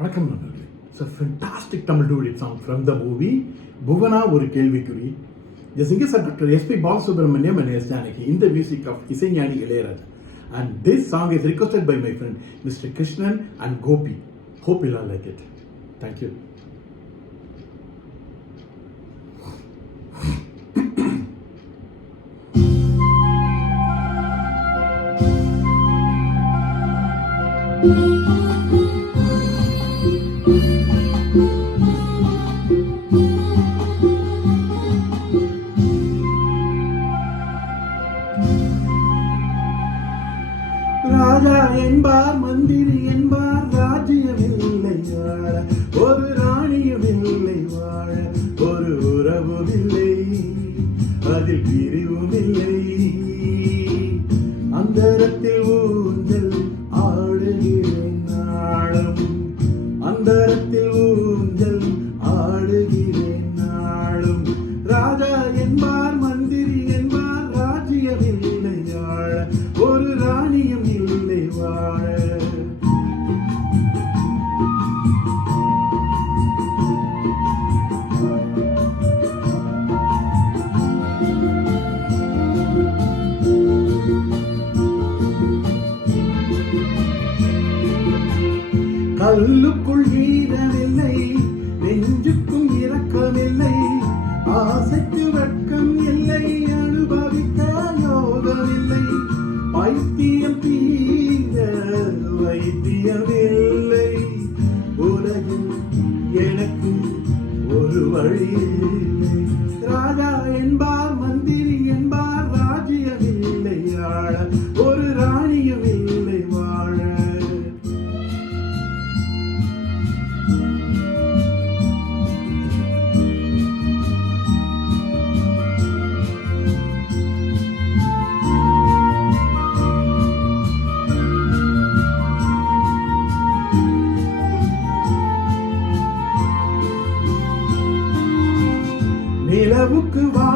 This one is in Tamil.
வணக்கம் நண்பர்களே. It's a fantastic Tamil duet song from the movie Bhuvana ஒரு கேள்விக்குறி. The singers are Dr. S.P. Balasubramaniam and S. Janaki in the music of Isaignani Ilayaraja. And this song is requested by my friend Mr. Krishnan and Gopi. Hope you'll all like it. Thank you. ராஜா என்பார் மந்திரி என்பார் ராஜ்யமில்லை வாழ, ஒரு ராணியுமில்லை வாழ, ஒரு உறவுமில்லை, அதில் பிரிவுமில்லை. அந்தரத்தில் ஊஞ்சல் ஆடுகிறேன் நாளும், அந்தரத்தில் ஊஞ்சல் ஆடுகிறேன் நாளும். ராஜா என்பார் மந்திரி என்பார் ராஜ்யமில்லை வாழ, ஒரு ராணியும் இல்லை வாழ. கல்லுக்குள் ஈரமில்லை, நெஞ்சுக்கும் இரக்கமில்லை, ஆசைக்கு வெட்கம் இல்லை, அனுபவிக்க யோகமில்லை. பைத்தியம் தீர வைத்தியமில்லை, உலகில் எனக்கு ஒரு வழி இல்லை. ராஜா என்பார் மந்திரி என்பார் ராஜ்யமில்லை ஆள, ஒரு ராணியும் இல்லை வாழ. நிலவுக்கு வா